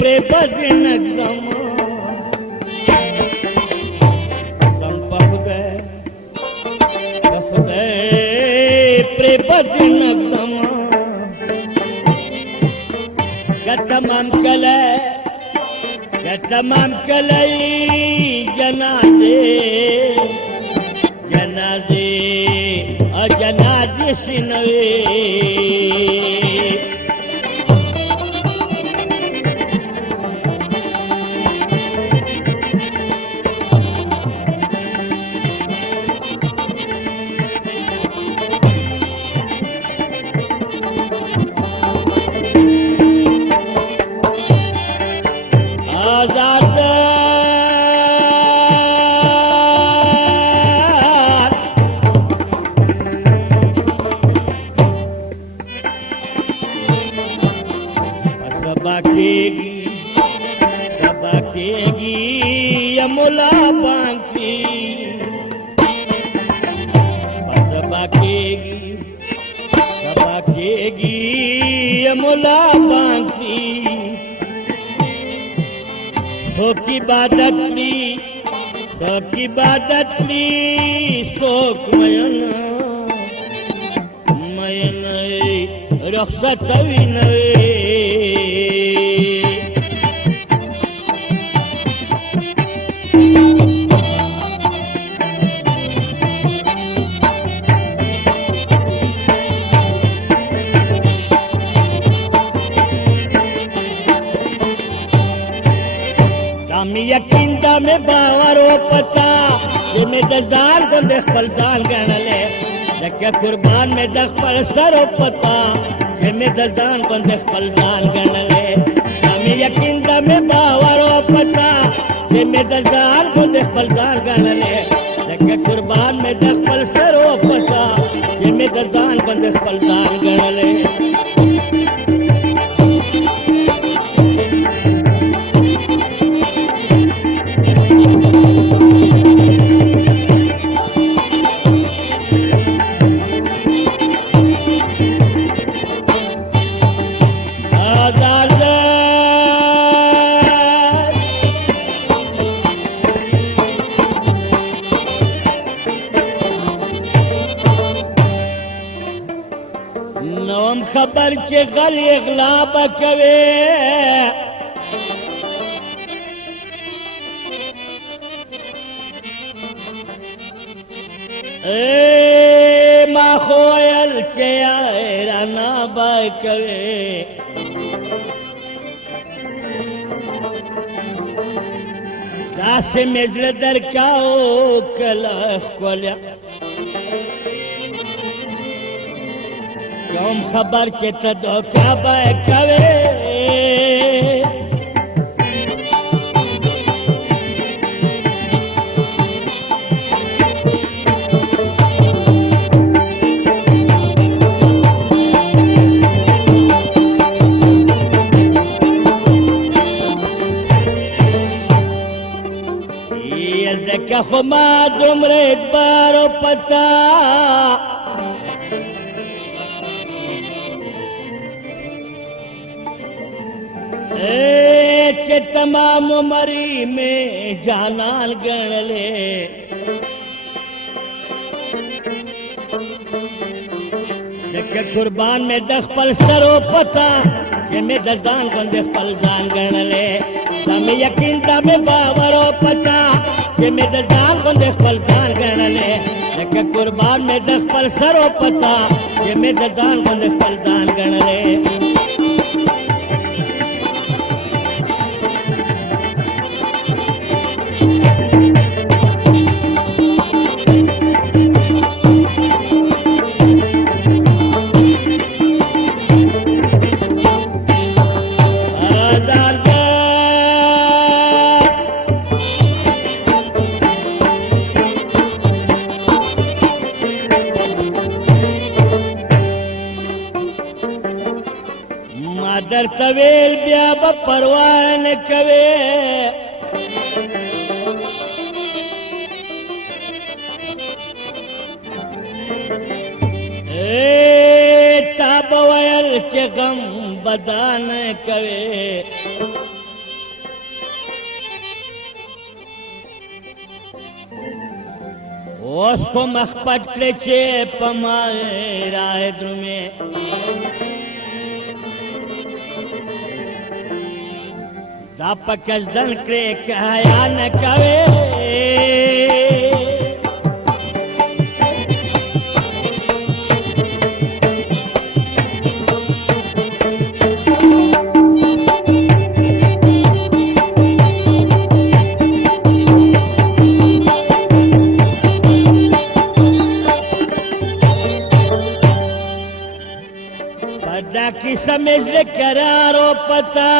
پری بدن گم संपदे संपदे پری بدن گم تمام کله جنازه سینوي सबकेगी यमुला बांकी सबकेगी यमुला बांकी सो की बादत ली शोक मयन रखसत विनवे यकीन दा में बावरो पता ये में दजार को देख पलदान गणले लके कुर्बान में देख पल सरो पता ये में दजार को देख पलदान गणले हमें यकीन दा में बावरो पता ये में दजार को देख पलदान गणले लके कुर्बान में देख पल सरो पता ये में दजार को देख पलदान गणले नवम खबर के गल इगलाब कवे मा खोयल के आयराना बाय कवे दासे मेजर दर काओ कला कोल्या कौम खबर के तो क्या बाय कवे ये देखा खुमा दुमरे बारो पता के तमाम उमरी में जानान गणले के कुर्बान में दख पल सरो पता के में दजान को देख पल जान गणले तमे यकीन तमे बावरो पता के में दजान को देख पल जान गणले के कुर्बान में दख पल सरो पता के में दजान को देख पल जान गणले मादर कवेल ब्या परवान कवे ताबवयल के गम बदान कवे اوس خو مخ پټ کړې چې په ما راه درومې دا پکش دن کړې که حیا نه کوې دا کیسه مې زړه قرار او پتا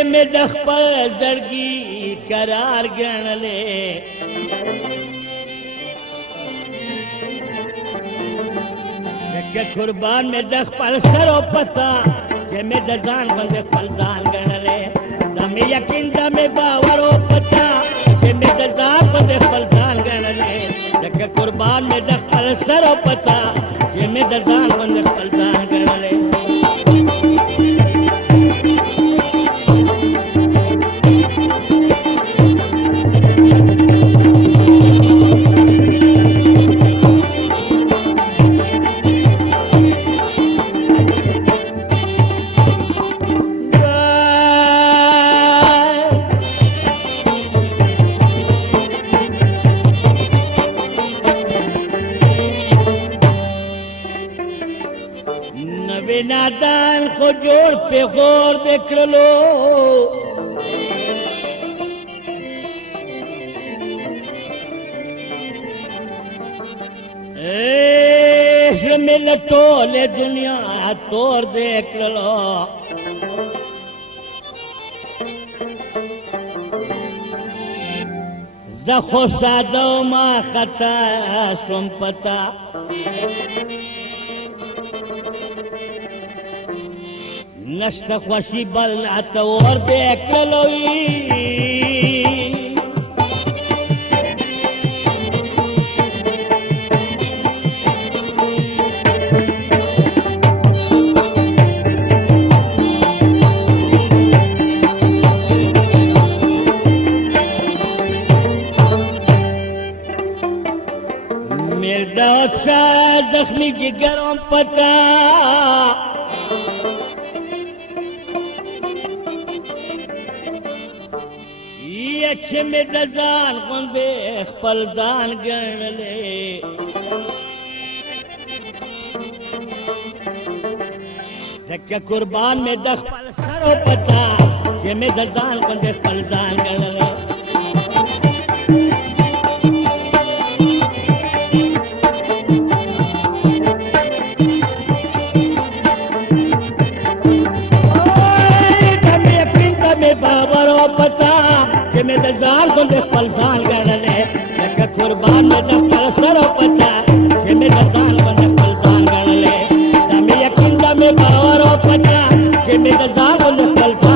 چې مې د خپل زړګي قرار ګڼلې لکه قربان مې د خپل سر او پتا چې مې د ځان باندې خپل ځان ګڼلې دا مې یقین دا مې باور او پتا چې مې د ځان باندې خپل ځان ګڼلې لکه قربان مې د خپل سر او پتا چې مې د ځان باندې خپل ځان ګڼلې نادان خو جوړ په غور دکړلو زمې له ټولې دنیا تور دکړلو زه خو ساده ما خطا شوم پتا نشته خوشي بل راته ور دې کړلوي مردا اچھا زخمی جگروں پتا چې مې د ځان غوندې خپل ځان ګڼلې ځکه قربان مې د خپل سر او پتا چې مې د ځان غوندې خپل ځان ګڼلې میں د ځان باندې خپل ځان ګڼلې لکه قربان مې د خپل سر او پتا چې مې د ځان باندې خپل ځان ګڼلې دا مې یقین دا مې باور او پتا چې مې د ځان باندې خپل